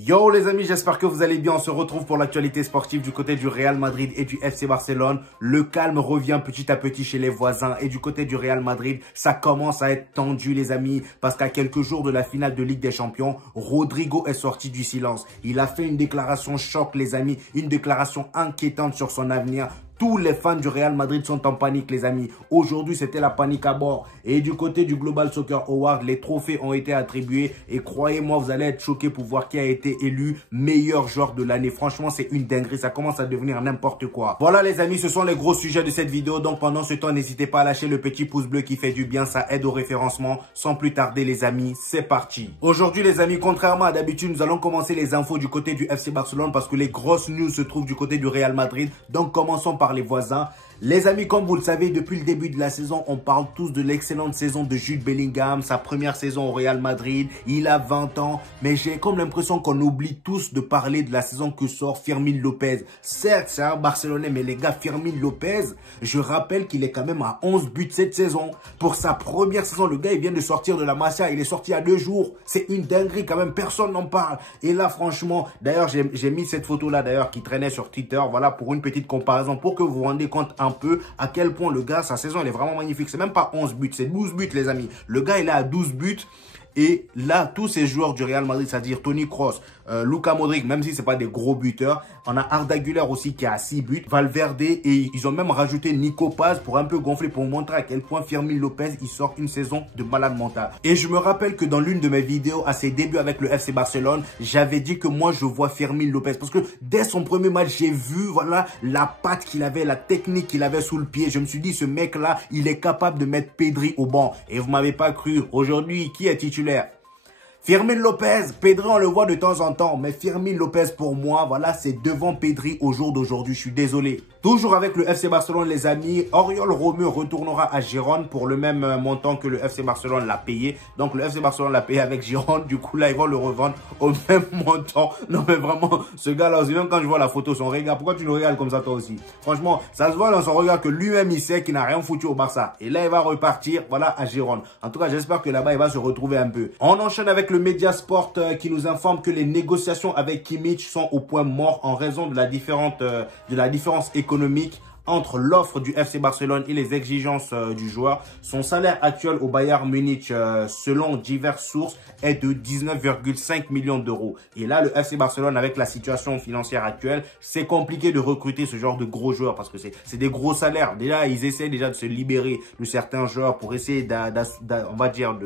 Yo les amis, j'espère que vous allez bien. On se retrouve pour l'actualité sportive du côté du Real Madrid et du FC Barcelone. Le calme revient petit à petit chez les voisins et du côté du Real Madrid, ça commence à être tendu les amis parce qu'à quelques jours de la finale de Ligue des Champions, Rodrigo est sorti du silence. Il a fait une déclaration choc les amis, une déclaration inquiétante sur son avenir. Tous les fans du Real Madrid sont en panique, les amis. Aujourd'hui, c'était la panique à bord. Et du côté du Global Soccer Award, les trophées ont été attribués. Et croyez-moi, vous allez être choqués pour voir qui a été élu meilleur joueur de l'année. Franchement, c'est une dinguerie. Ça commence à devenir n'importe quoi. Voilà, les amis, ce sont les gros sujets de cette vidéo. Donc, pendant ce temps, n'hésitez pas à lâcher le petit pouce bleu qui fait du bien. Ça aide au référencement. Sans plus tarder, les amis, c'est parti. Aujourd'hui, les amis, contrairement à d'habitude, nous allons commencer les infos du côté du FC Barcelone parce que les grosses news se trouvent du côté du Real Madrid. Donc, commençons par les voisins. Les amis, comme vous le savez, depuis le début de la saison, on parle tous de l'excellente saison de Jude Bellingham, sa première saison au Real Madrid. Il a 20 ans, mais j'ai comme l'impression qu'on oublie tous de parler de la saison que sort Fermín López. Certes, c'est un Barcelonais, mais les gars, Fermín López, je rappelle qu'il est quand même à 11 buts cette saison. Pour sa première saison, le gars, il vient de sortir de la Masia, il est sorti à 2 jours. C'est une dinguerie quand même, personne n'en parle. Et là, franchement, d'ailleurs, j'ai mis cette photo-là, d'ailleurs, qui traînait sur Twitter, voilà, pour une petite comparaison, pour que vous vous rendiez compte un peu à quel point le gars, sa saison, elle est vraiment magnifique. C'est même pas 11 buts, c'est 12 buts, les amis. Le gars, il est à 12 buts. Et là, tous ces joueurs du Real Madrid, c'est-à-dire Toni Kroos, Luka Modric, même si ce n'est pas des gros buteurs. On a Arda Güler aussi qui a 6 buts. Valverde et ils ont même rajouté Nico Paz pour un peu gonfler, pour montrer à quel point Fermín López, il sort une saison de malade mental. Et je me rappelle que dans l'une de mes vidéos à ses débuts avec le FC Barcelone, j'avais dit que moi, je vois Fermín López. Parce que dès son premier match, j'ai vu voilà, la patte qu'il avait, la technique qu'il avait sous le pied. Je me suis dit, ce mec-là, il est capable de mettre Pedri au banc. Et vous m'avez pas cru. Aujourd'hui, qui est titulaire? Fermín López, Pedri on le voit de temps en temps, mais Fermín López pour moi, voilà, c'est devant Pedri au jour d'aujourd'hui, je suis désolé. Toujours avec le FC Barcelone les amis, Oriol Romeu retournera à Gérone pour le même montant que le FC Barcelone l'a payé. Donc le FC Barcelone l'a payé avec Gérone, du coup là ils vont le revendre au même montant. Non mais vraiment, ce gars-là aussi, même quand je vois la photo, son regard, pourquoi tu le regardes comme ça toi aussi? Franchement, ça se voit dans son regard que lui-même il sait qu'il n'a rien foutu au Barça. Et là il va repartir, voilà, à Gérone. En tout cas, j'espère que là-bas il va se retrouver un peu. On enchaîne avec le Mediasport qui nous informe que les négociations avec Kimmich sont au point mort en raison de la différence économique entre l'offre du FC Barcelone et les exigences du joueur. Son salaire actuel au Bayern Munich, selon diverses sources, est de 19,5 millions d'euros. Et là, le FC Barcelone, avec la situation financière actuelle, c'est compliqué de recruter ce genre de gros joueurs parce que c'est des gros salaires. Déjà, ils essaient déjà de se libérer de certains joueurs pour essayer on va dire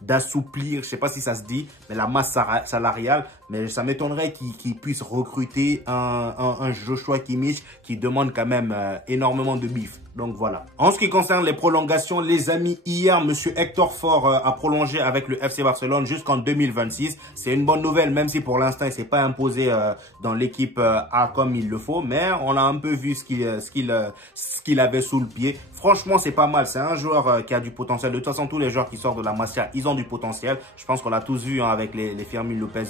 d'assouplir, je sais pas si ça se dit, mais la masse salariale. Mais ça m'étonnerait qu'ils puissent recruter un Joshua Kimmich qui demande quand même énormément de bif. Donc voilà. En ce qui concerne les prolongations, les amis, hier, monsieur Hector Ford a prolongé avec le FC Barcelone jusqu'en 2026. C'est une bonne nouvelle, même si pour l'instant, il ne s'est pas imposé dans l'équipe A comme il le faut. Mais on a un peu vu ce qu'il avait sous le pied. Franchement, c'est pas mal. C'est un joueur qui a du potentiel. De toute façon, tous les joueurs qui sortent de la Masia, ils ont du potentiel. Je pense qu'on l'a tous vu hein, avec les Fermín López,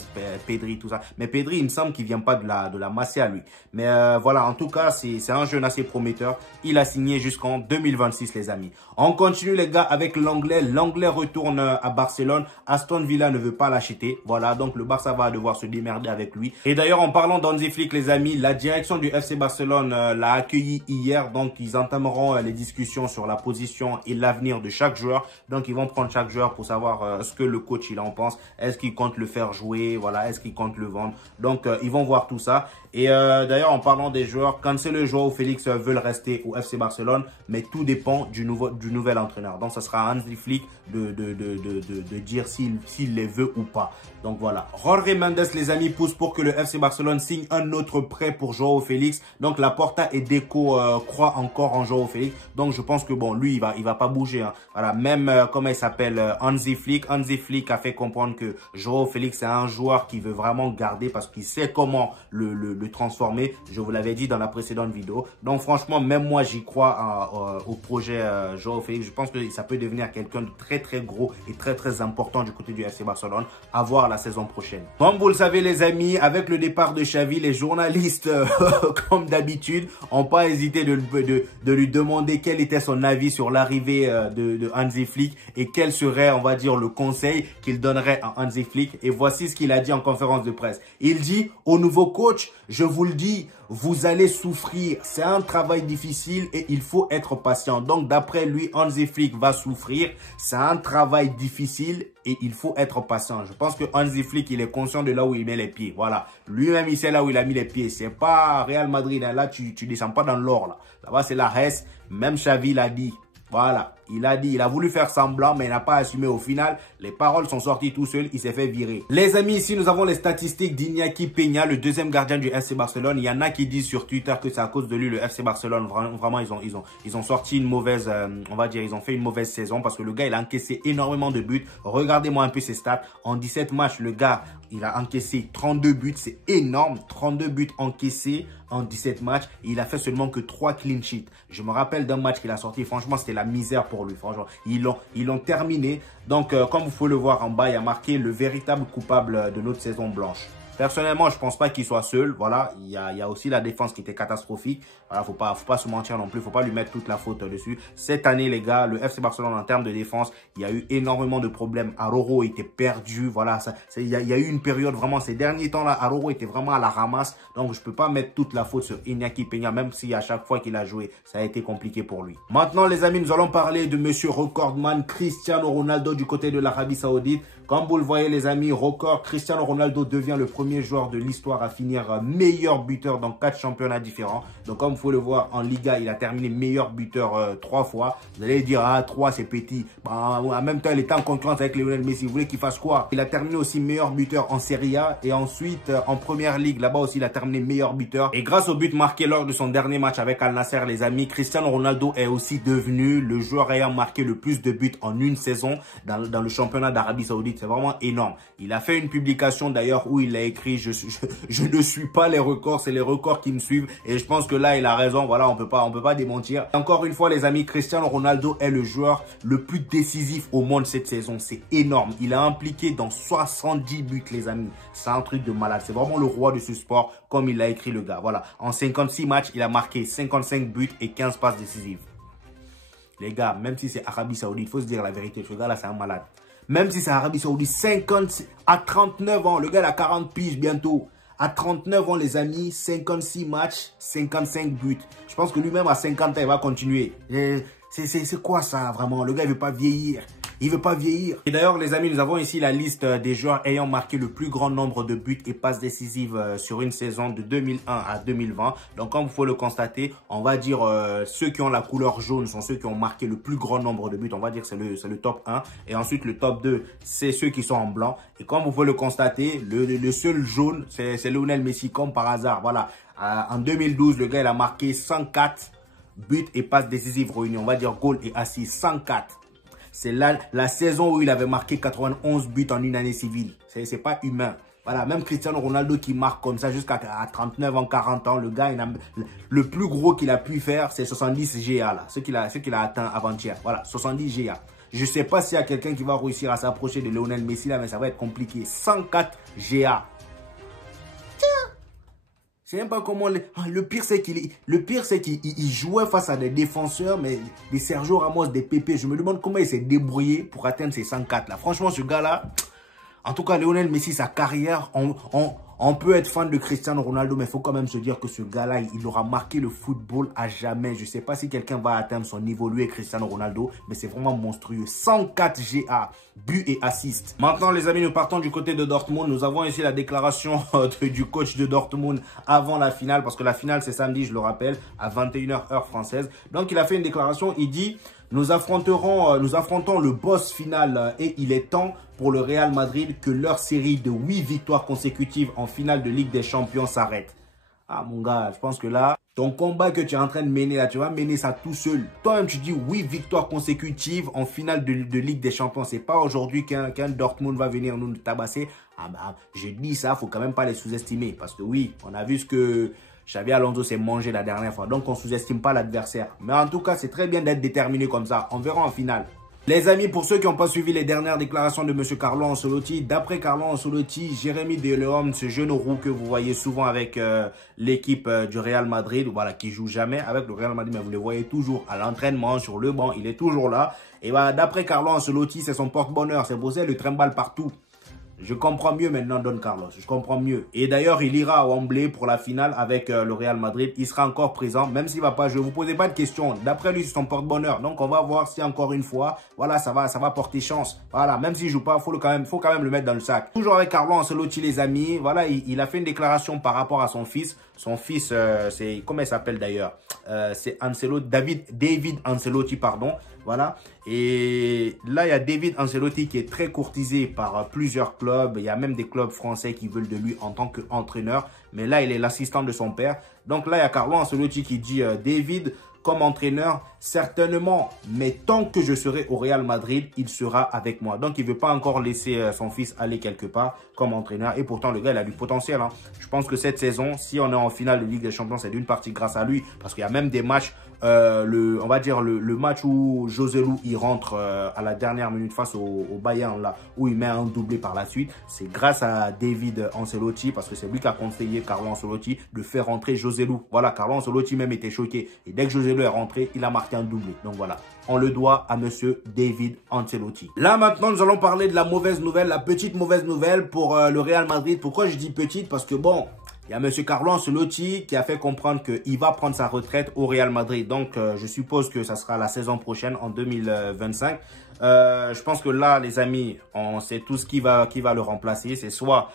Pedri, tout ça. Mais Pedri, il me semble qu'il vient pas de la Masia, lui. Mais voilà, en tout cas, c'est un jeune assez prometteur. Il a signé jusqu'en 2026, les amis. On continue, les gars, avec l'anglais. L'anglais retourne à Barcelone. Aston Villa ne veut pas l'acheter. Voilà, donc le Barça va devoir se démerder avec lui. Et d'ailleurs, en parlant d'Hansi Flick, les amis, la direction du FC Barcelone l'a accueilli hier. Donc, ils entameront les discussions sur la position et l'avenir de chaque joueur. Donc, ils vont prendre chaque joueur pour savoir ce que le coach il en pense. Est-ce qu'il compte le faire jouer? Voilà, est-ce qu'il compte le vendre? Donc, ils vont voir tout ça. Et d'ailleurs, en parlant des joueurs, Cancelo et Joao Félix veulent rester au FC Barcelone, mais tout dépend du nouvel entraîneur. Donc, ce sera Hansi Flick de dire s'il les veut ou pas. Donc, voilà. Jorge Mendes, les amis, pousse pour que le FC Barcelone signe un autre prêt pour Joao Félix. Donc, Laporta et Deco croient encore en Joao Félix. Donc, je pense que, bon, lui, il va pas bouger. Hein. Voilà, même, comment il s'appelle, Hansi Flick. Hansi Flick a fait comprendre que Joao Félix est un joueur qui veut vraiment garder parce qu'il sait comment le transformer. Je vous l'avais dit dans la précédente vidéo. Donc, franchement, même moi, j'y crois au projet Joao Félix. Je pense que ça peut devenir quelqu'un de très gros et très important du côté du FC Barcelone. À voir la saison prochaine. Comme vous le savez, les amis, avec le départ de Xavi, les journalistes, comme d'habitude, n'ont pas hésité de lui demander quel était son avis sur l'arrivée de Hansi Flick et quel serait, on va dire, le conseil qu'il donnerait à Hansi Flick. Et voici ce qu'il a dit en conférence conférence de presse. Il dit au nouveau coach, je vous le dis, vous allez souffrir. C'est un travail difficile et il faut être patient. Donc, d'après lui, Hansi Flick va souffrir. C'est un travail difficile et il faut être patient. Je pense que Hansi Flick, il est conscient de là où il met les pieds. Voilà. Lui-même, il sait là où il a mis les pieds. C'est pas Real Madrid. Là, tu descends pas dans l'or. Là-bas, c'est la Hesse. Même Xavi l'a dit. Voilà, il a voulu faire semblant, mais il n'a pas assumé au final. Les paroles sont sorties tout seul, il s'est fait virer. Les amis, ici, nous avons les statistiques d'Iñaki Peña, le deuxième gardien du FC Barcelone. Il y en a qui disent sur Twitter que c'est à cause de lui, le FC Barcelone. Vraiment, ils ont sorti une mauvaise, on va dire, ils ont fait une mauvaise saison parce que le gars, il a encaissé énormément de buts. Regardez-moi un peu ses stats. En 17 matchs, le gars, il a encaissé 32 buts. C'est énorme, 32 buts encaissés en 17 matchs. Et il a fait seulement que 3 clean sheets. Je me rappelle d'un match qu'il a sorti. Franchement, c'était la misère pour lui. Franchement, ils l'ont terminé. Donc, comme vous pouvez le voir en bas, il a marqué le véritable coupable de notre saison blanche. Personnellement, je pense pas qu'il soit seul. Voilà, il y a aussi la défense qui était catastrophique. Voilà, faut pas se mentir non plus. Faut pas lui mettre toute la faute dessus. Cette année, les gars, le FC Barcelone en termes de défense, il y a eu énormément de problèmes. Araujo était perdu. Voilà, il y a eu une période vraiment ces derniers temps là. Araujo était vraiment à la ramasse. Donc, je peux pas mettre toute la faute sur Iñaki Peña, même si à chaque fois qu'il a joué, ça a été compliqué pour lui. Maintenant, les amis, nous allons parler de Monsieur Recordman Cristiano Ronaldo du côté de l'Arabie Saoudite. Comme vous le voyez, les amis, record, Cristiano Ronaldo devient le premier joueur de l'histoire à finir meilleur buteur dans 4 championnats différents. Donc, comme vous pouvez le voir, en Liga, il a terminé meilleur buteur 3 fois. Vous allez dire, ah, 3, c'est petit. Bah, en même temps, il était en concurrence avec Lionel Messi. Vous voulez qu'il fasse quoi? Il a terminé aussi meilleur buteur en Serie A. Et ensuite, en Première Ligue, là-bas aussi, il a terminé meilleur buteur. Et grâce au but marqué lors de son dernier match avec Al Nassr, les amis, Cristiano Ronaldo est aussi devenu le joueur ayant marqué le plus de buts en une saison dans le championnat d'Arabie Saoudite. C'est vraiment énorme. Il a fait une publication d'ailleurs où il a écrit je ne suis pas les records, c'est les records qui me suivent. Et je pense que là, il a raison. Voilà, on peut pas démentir. Encore une fois, les amis, Cristiano Ronaldo est le joueur le plus décisif au monde cette saison. C'est énorme. Il a impliqué dans 70 buts, les amis. C'est un truc de malade. C'est vraiment le roi de ce sport, comme il l'a écrit le gars. Voilà. En 56 matchs, il a marqué 55 buts et 15 passes décisives. Les gars, même si c'est Arabie Saoudite, il faut se dire la vérité. Ce gars-là, c'est un malade. Même si c'est Arabie Saoudite, 50 à 39 ans, le gars il a 40 piges bientôt. À 39 ans, les amis, 56 matchs, 55 buts. Je pense que lui-même, à 50 ans, il va continuer. C'est quoi ça, vraiment? Le gars, il veut pas vieillir. Il veut pas vieillir. Et d'ailleurs, les amis, nous avons ici la liste des joueurs ayant marqué le plus grand nombre de buts et passes décisives sur une saison de 2001 à 2020. Donc, comme vous pouvez le constater, on va dire ceux qui ont la couleur jaune sont ceux qui ont marqué le plus grand nombre de buts. On va dire que c'est le top 1. Et ensuite, le top 2, c'est ceux qui sont en blanc. Et comme vous pouvez le constater, le seul jaune, c'est Lionel Messi, comme par hasard. Voilà. En 2012, le gars, il a marqué 104 buts et passes décisives réunies. On va dire goal et assists. 104. C'est la saison où il avait marqué 91 buts en une année civile. C'est pas humain. Voilà, même Cristiano Ronaldo qui marque comme ça jusqu'à 39 ans, 40 ans, le gars, le plus gros qu'il a pu faire, c'est 70 GA là. Ce qu'il a atteint avant-hier. Voilà, 70 GA. Je sais pas s'il y a quelqu'un qui va réussir à s'approcher de Lionel Messi là, mais ça va être compliqué. 104 GA. Je sais même pas comment... Le pire, c'est qu'il jouait face à des défenseurs, mais des Sergio Ramos, des Pepe. Je me demande comment il s'est débrouillé pour atteindre ces 104 là. Franchement, ce gars-là... En tout cas, Lionel Messi, sa carrière, on peut être fan de Cristiano Ronaldo, mais il faut quand même se dire que ce gars-là, il aura marqué le football à jamais. Je ne sais pas si quelqu'un va atteindre son niveau, lui et Cristiano Ronaldo, mais c'est vraiment monstrueux. 104 GA, buts et assists. Maintenant, les amis, nous partons du côté de Dortmund. Nous avons ici la déclaration du coach de Dortmund avant la finale, parce que la finale, c'est samedi, je le rappelle, à 21 h heure française. Donc, il a fait une déclaration, il dit... Nous affrontons le boss final et il est temps pour le Real Madrid que leur série de 8 victoires consécutives en finale de Ligue des Champions s'arrête. Ah mon gars, je pense que là, ton combat que tu es en train de mener là, tu vas mener ça tout seul. Toi-même, tu dis 8 victoires consécutives en finale de Ligue des Champions. C'est pas aujourd'hui qu'un Dortmund va venir nous tabasser. Ah bah, je dis ça, faut quand même pas les sous-estimer. Parce que oui, on a vu ce que... Xavi Alonso s'est mangé la dernière fois. Donc, on ne sous-estime pas l'adversaire. Mais en tout cas, c'est très bien d'être déterminé comme ça. On verra en finale. Les amis, pour ceux qui n'ont pas suivi les dernières déclarations de M. Carlo Ancelotti, d'après Carlo Ancelotti, Jérémy De Leon, ce jeune roux que vous voyez souvent avec l'équipe du Real Madrid, voilà, qui joue jamais avec le Real Madrid, mais vous le voyez toujours à l'entraînement, sur le banc, il est toujours là. Et bah, d'après Carlo Ancelotti, c'est son porte-bonheur. C'est pour ça qu'il le trimballe partout. Je comprends mieux maintenant Don Carlos, je comprends mieux. Et d'ailleurs, il ira à Wembley pour la finale avec le Real Madrid. Il sera encore présent, même s'il va pas jouer. Vous posez pas de questions. D'après lui, c'est son porte-bonheur. Donc, on va voir si encore une fois, voilà, ça va porter chance. Voilà, même s'il joue pas, faut quand même le mettre dans le sac. Toujours avec Carlo Ancelotti, les amis. Voilà, il a fait une déclaration par rapport à son fils. Son fils, c'est, comment il s'appelle d'ailleurs? C'est Ancelotti, David Ancelotti, pardon. Voilà. Et là, il y a David Ancelotti qui est très courtisé par plusieurs clubs. Il y a même des clubs français qui veulent de lui en tant qu'entraîneur. Mais là, il est l'assistant de son père. Donc là, il y a Carlo Ancelotti qui dit David, comme entraîneur, certainement, mais tant que je serai au Real Madrid, il sera avec moi. Donc, il ne veut pas encore laisser son fils aller quelque part comme entraîneur. Et pourtant, le gars, il a du potentiel. Hein. Je pense que cette saison, si on est en finale de Ligue des Champions, c'est d'une partie grâce à lui. Parce qu'il y a même des matchs, on va dire le match où Joselu, il rentre à la dernière minute face au Bayern, là, où il met un doublé par la suite. C'est grâce à David Ancelotti, parce que c'est lui qui a conseillé Carlo Ancelotti de faire rentrer Joselu. Voilà, Carlo Ancelotti même était choqué. Et dès que Joselu est rentré, il a marqué un doublé. Donc voilà, on le doit à monsieur David Ancelotti. Là maintenant, nous allons parler de la mauvaise nouvelle, la petite mauvaise nouvelle pour le Real Madrid. Pourquoi je dis petite? Parce que bon, il y a monsieur Carlo Ancelotti qui a fait comprendre qu'il va prendre sa retraite au Real Madrid. Donc, je suppose que ça sera la saison prochaine, en 2025. Je pense que là, les amis, on sait tous qui va le remplacer. C'est soit,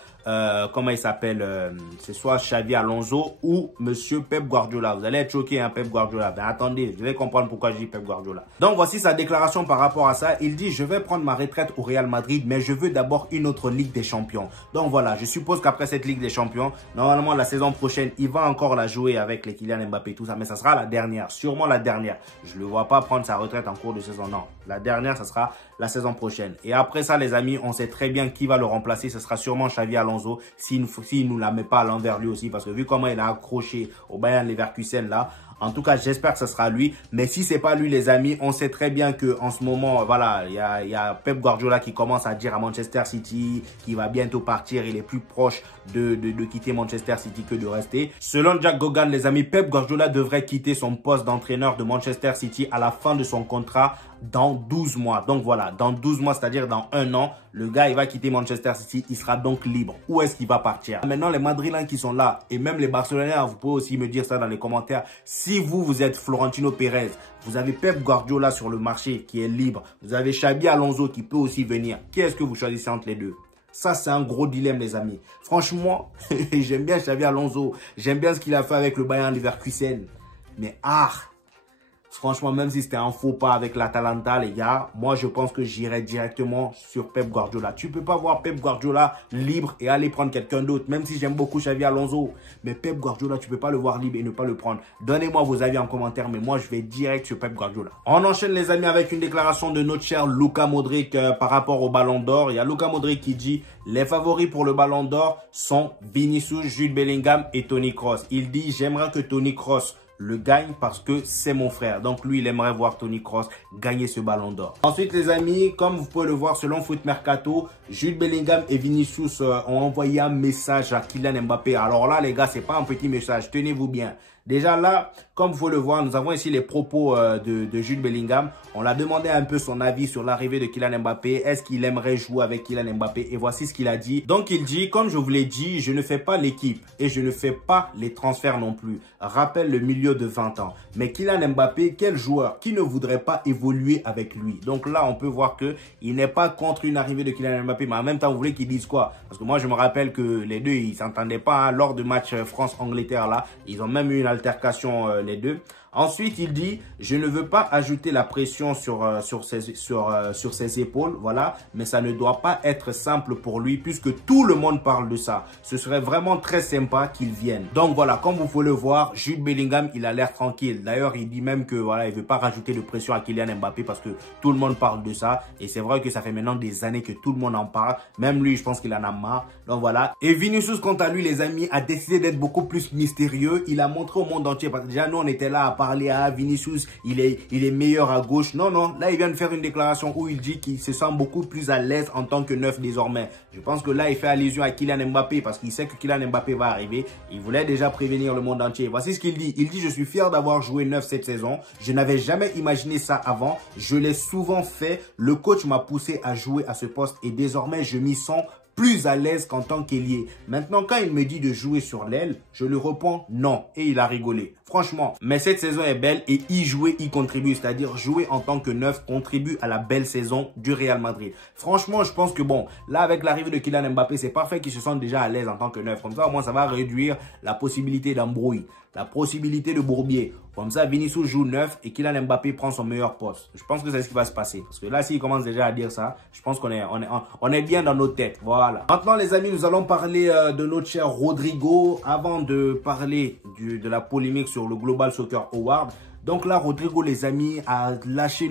comment il s'appelle, c'est soit Xavi Alonso ou monsieur Pep Guardiola. Vous allez être choqué, hein, Pep Guardiola. Ben attendez, vous allez comprendre pourquoi je dis Pep Guardiola. Donc, voici sa déclaration par rapport à ça. Il dit, je vais prendre ma retraite au Real Madrid, mais je veux d'abord une autre Ligue des Champions. Donc, voilà, je suppose qu'après cette Ligue des Champions, normalement, la saison prochaine, il va encore la jouer avec les Kylian Mbappé et tout ça, mais ça sera la dernière, sûrement la dernière. Je ne le vois pas prendre sa retraite en cours de saison, non. La dernière, ça sera la saison prochaine. Et après ça, les amis, on sait très bien qui va le remplacer. Ce sera sûrement Xavi Alonso, s'il ne nous la met pas à l'envers lui aussi, parce que vu comment il a accroché au Bayern Leverkusen là, en tout cas, j'espère que ce sera lui. Mais si c'est pas lui, les amis, on sait très bien que en ce moment, voilà, il y a Pep Guardiola qui commence à dire à Manchester City qu'il va bientôt partir. Il est plus proche de quitter Manchester City que de rester. Selon Jack Gogan, les amis, Pep Guardiola devrait quitter son poste d'entraîneur de Manchester City à la fin de son contrat dans 12 mois. Donc voilà, dans 12 mois, c'est-à-dire dans 1 an, le gars, il va quitter Manchester City. Il sera donc libre. Où est-ce qu'il va partir? Maintenant, les Madrilènes qui sont là, et même les Barcelonais, vous pouvez aussi me dire ça dans les commentaires. Si vous êtes Florentino Pérez, vous avez Pep Guardiola sur le marché qui est libre. Vous avez Xabi Alonso qui peut aussi venir. Qui est-ce que vous choisissez entre les deux? Ça, c'est un gros dilemme, les amis. Franchement, j'aime bien Xabi Alonso. J'aime bien ce qu'il a fait avec le Bayern Leverkusen. Mais franchement, même si c'était un faux pas avec l'Atalanta, les gars, moi, je pense que j'irai directement sur Pep Guardiola. Tu peux pas voir Pep Guardiola libre et aller prendre quelqu'un d'autre, même si j'aime beaucoup Xavi Alonso. Mais Pep Guardiola, tu peux pas le voir libre et ne pas le prendre. Donnez-moi vos avis en commentaire, mais moi, je vais direct sur Pep Guardiola. On enchaîne, les amis, avec une déclaration de notre cher Luka Modric par rapport au Ballon d'Or. Il y a Luka Modric qui dit « Les favoris pour le Ballon d'Or sont Vinicius, Jude Bellingham et Toni Kroos. » Il dit « J'aimerais que Toni Kroos le gagne parce que c'est mon frère. » Donc lui, il aimerait voir Toni Kroos gagner ce Ballon d'Or. Ensuite, les amis, comme vous pouvez le voir selon Foot Mercato, Jude Bellingham et Vinicius ont envoyé un message à Kylian Mbappé. Alors là, les gars, c'est pas un petit message. Tenez-vous bien. Déjà là, comme vous pouvez le voir, nous avons ici les propos de Jude Bellingham. On l'a demandé un peu son avis sur l'arrivée de Kylian Mbappé. Est-ce qu'il aimerait jouer avec Kylian Mbappé? Et voici ce qu'il a dit. Donc il dit, comme je vous l'ai dit, je ne fais pas l'équipe et je ne fais pas les transferts non plus. Rappelle le milieu de 20 ans. Mais Kylian Mbappé, quel joueur qui ne voudrait pas évoluer avec lui? Donc là, on peut voir que il n'est pas contre une arrivée de Kylian Mbappé. Mais en même temps, vous voulez qu'il dise quoi? Parce que moi, je me rappelle que les deux, ils s'entendaient pas, hein, lors du match France-Angleterre là. Ils ont même eu une altercation les deux. Ensuite, il dit, je ne veux pas ajouter la pression sur ses épaules, voilà, mais ça ne doit pas être simple pour lui puisque tout le monde parle de ça. Ce serait vraiment très sympa qu'il vienne. Donc voilà, comme vous pouvez le voir, Jude Bellingham, il a l'air tranquille. D'ailleurs, il dit même que voilà, il veut pas rajouter de pression à Kylian Mbappé parce que tout le monde parle de ça. Et c'est vrai que ça fait maintenant des années que tout le monde en parle. Même lui, je pense qu'il en a marre. Donc voilà. Et Vinicius, quant à lui, les amis, a décidé d'être beaucoup plus mystérieux. Il a montré au monde entier, parce que déjà nous, on était là à parler à Vinicius, il est meilleur à gauche. Non, non, là, il vient de faire une déclaration où il dit qu'il se sent beaucoup plus à l'aise en tant que neuf désormais. Je pense que là, il fait allusion à Kylian Mbappé parce qu'il sait que Kylian Mbappé va arriver. Il voulait déjà prévenir le monde entier. Voici ce qu'il dit. Il dit, je suis fier d'avoir joué neuf cette saison. Je n'avais jamais imaginé ça avant. Je l'ai souvent fait. Le coach m'a poussé à jouer à ce poste et désormais, je m'y sens plus à l'aise qu'en tant qu'ailier. Maintenant, quand il me dit de jouer sur l'aile, je lui réponds non. Et il a rigolé. Franchement, mais cette saison est belle et y jouer, y contribue. C'est-à-dire jouer en tant que neuf contribue à la belle saison du Real Madrid. Franchement, je pense que bon, là avec l'arrivée de Kylian Mbappé, c'est parfait qu'il se sente déjà à l'aise en tant que neuf. Comme ça, au moins, ça va réduire la possibilité d'embrouille, la possibilité de bourbier. Comme ça, Vinicius joue neuf et Kylian Mbappé prend son meilleur poste. Je pense que c'est ce qui va se passer. Parce que là, s'il commence déjà à dire ça, je pense qu'on est bien dans nos têtes. Voilà. Maintenant, les amis, nous allons parler de notre cher Rodrigo. Avant de parler de la polémique sur le Global Soccer Award. Donc là, Rodrigo, les amis, a lâché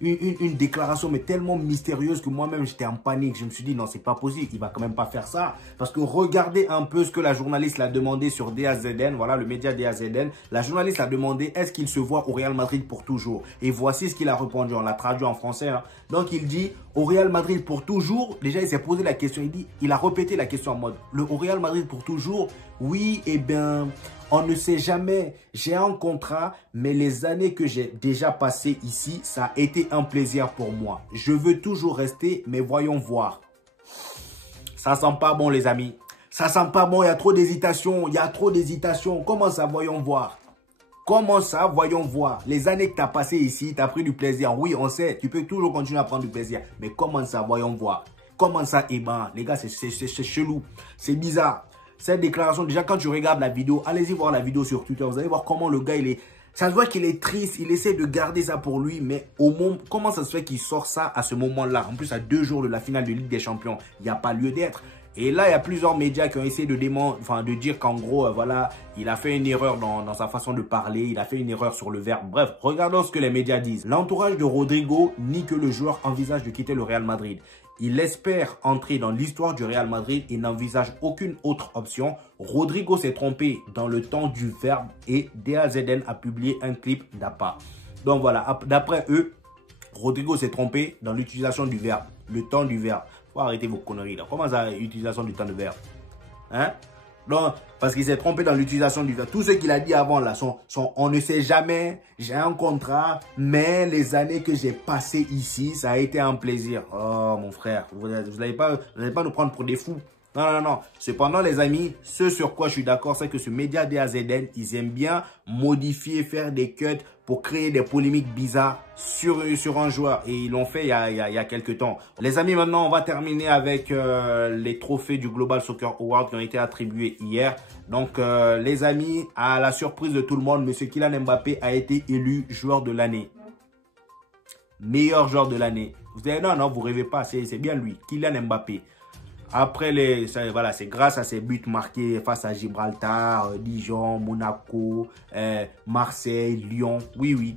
une déclaration, mais tellement mystérieuse que moi-même, j'étais en panique. Je me suis dit, non, c'est pas possible. Il va quand même pas faire ça. Parce que regardez un peu ce que la journaliste l'a demandé sur DAZN. Voilà, le média DAZN. La journaliste a demandé, est-ce qu'il se voit au Real Madrid pour toujours? Et voici ce qu'il a répondu. On l'a traduit en français. Hein. Donc, il dit, au Real Madrid pour toujours. Déjà, il s'est posé la question. Il a répété la question en mode, au Real Madrid pour toujours? Oui, eh bien... On ne sait jamais, j'ai un contrat, mais les années que j'ai déjà passées ici, ça a été un plaisir pour moi. Je veux toujours rester, mais voyons voir. Ça sent pas bon, les amis. Ça sent pas bon, il y a trop d'hésitation, il y a trop d'hésitation. Comment ça, voyons voir? Comment ça, voyons voir? Les années que tu as passées ici, tu as pris du plaisir. Oui, on sait, tu peux toujours continuer à prendre du plaisir. Mais comment ça, voyons voir? Comment ça, eh ben, les gars, c'est chelou, c'est bizarre. Cette déclaration, déjà quand tu regardes la vidéo, allez-y voir la vidéo sur Twitter, vous allez voir comment le gars, ça se voit qu'il est triste, il essaie de garder ça pour lui, mais au moment, comment ça se fait qu'il sort ça à ce moment-là? En plus, à 2 jours de la finale de Ligue des Champions, il n'y a pas lieu d'être. Et là, il y a plusieurs médias qui ont essayé de dire qu'en gros, voilà, il a fait une erreur dans sa façon de parler, il a fait une erreur sur le verbe. Bref, regardons ce que les médias disent. L'entourage de Rodrigo nie que le joueur envisage de quitter le Real Madrid. Il espère entrer dans l'histoire du Real Madrid et n'envisage aucune autre option. Rodrigo s'est trompé dans le temps du verbe et DAZN a publié un clip d'APA. Donc voilà, d'après eux, Rodrigo s'est trompé dans l'utilisation du verbe, le temps du verbe. Faut arrêter vos conneries là. Comment ça, l'utilisation du temps de verbe? Hein? Donc, parce qu'il s'est trompé dans l'utilisation du verbe. Tout ce qu'il a dit avant là, on ne sait jamais, j'ai un contrat, mais les années que j'ai passées ici, ça a été un plaisir. Oh mon frère, vous n'allez pas nous prendre pour des fous. Non, non, non. Cependant, les amis, ce sur quoi je suis d'accord, c'est que ce média DAZN, ils aiment bien modifier, faire des cuts pour créer des polémiques bizarres sur un joueur. Et ils l'ont fait il y a quelques temps. Les amis, maintenant, on va terminer avec les trophées du Global Soccer Award qui ont été attribués hier. Donc, les amis, à la surprise de tout le monde, M. Kylian Mbappé a été élu joueur de l'année. Meilleur joueur de l'année. Vous allez, non, non, vous rêvez pas, c'est bien lui, Kylian Mbappé. Après, voilà, c'est grâce à ses buts marqués face à Gibraltar, Dijon, Monaco, Marseille, Lyon. Oui, oui.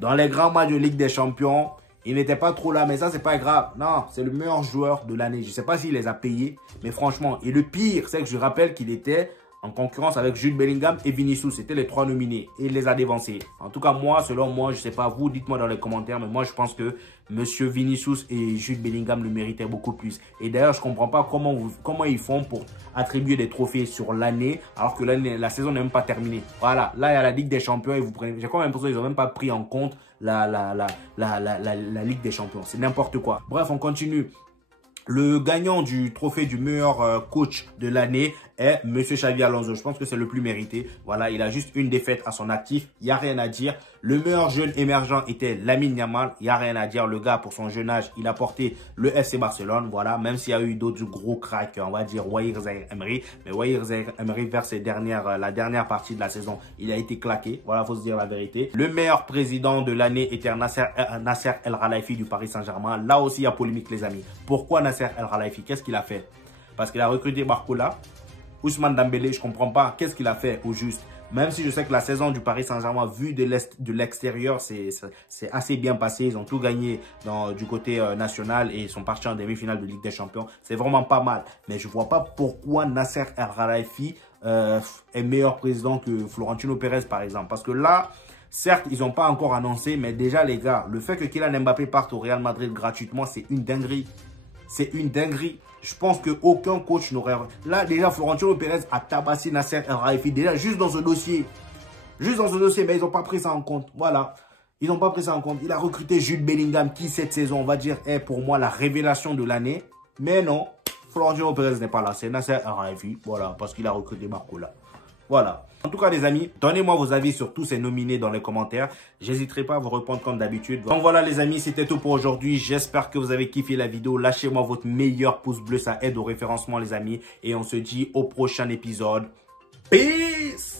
Dans les grands matchs de Ligue des Champions, il n'était pas trop là, mais ça, c'est pas grave. Non, c'est le meilleur joueur de l'année. Je ne sais pas s'il les a payés, mais franchement. Et le pire, c'est que je rappelle qu'il était en concurrence avec Jude Bellingham et Vinicius. C'était les 3 nominés et il les a dévancés. En tout cas, moi, selon moi, je ne sais pas vous, dites-moi dans les commentaires, mais moi, je pense que Monsieur Vinicius et Jude Bellingham le méritaient beaucoup plus. Et d'ailleurs, je ne comprends pas comment ils font pour attribuer des trophées sur l'année, alors que la saison n'est même pas terminée. Voilà, là, il y a la Ligue des Champions et vous prenez. J'ai quand même l'impression qu'ils n'ont même pas pris en compte la Ligue des Champions. C'est n'importe quoi. Bref, on continue. Le gagnant du trophée du meilleur coach de l'année est M. Xavi Alonso. Je pense que c'est le plus mérité. Voilà, il a juste une défaite à son actif. Il n'y a rien à dire. Le meilleur jeune émergent était Lamine Yamal. Il n'y a rien à dire. Le gars, pour son jeune âge, il a porté le FC Barcelone. Voilà, même s'il y a eu d'autres gros cracks, on va dire Wahir Emery. Mais Wahir Emery, vers la dernière partie de la saison, il a été claqué. Voilà, faut se dire la vérité. Le meilleur président de l'année était Nasser El Khelaifi du Paris Saint-Germain. Là aussi, il y a polémique, les amis. Pourquoi Nasser El Khelaifi? Qu'est-ce qu'il a fait? Parce qu'il a recruté Barcola. Ousmane Dembélé, je ne comprends pas. Qu'est-ce qu'il a fait au juste? Même si je sais que la saison du Paris Saint-Germain, vue de l'extérieur, c'est assez bien passé. Ils ont tout gagné du côté national et ils sont partis en demi-finale de Ligue des Champions. C'est vraiment pas mal. Mais je ne vois pas pourquoi Nasser El Khelaifi est meilleur président que Florentino Pérez, par exemple. Parce que là, certes, ils n'ont pas encore annoncé, mais déjà, les gars, le fait que Kylian Mbappé parte au Real Madrid gratuitement, c'est une dinguerie. C'est une dinguerie. Je pense qu'aucun coach n'aurait... Là, déjà, Florentino Pérez a tabassé Nasser El Khelaifi. Déjà, juste dans ce dossier. Juste dans ce dossier, mais ils n'ont pas pris ça en compte. Voilà. Ils n'ont pas pris ça en compte. Il a recruté Jude Bellingham, qui, cette saison, on va dire, est pour moi la révélation de l'année. Mais non. Florentino Pérez n'est pas là, c'est Nasser Al-Khelaifi, voilà, parce qu'il a recruté Barcola. Voilà. En tout cas, les amis, donnez-moi vos avis sur tous ces nominés dans les commentaires. J'hésiterai pas à vous répondre comme d'habitude. Donc voilà, les amis, c'était tout pour aujourd'hui. J'espère que vous avez kiffé la vidéo. Lâchez-moi votre meilleur pouce bleu, ça aide au référencement, les amis. Et on se dit au prochain épisode. Peace!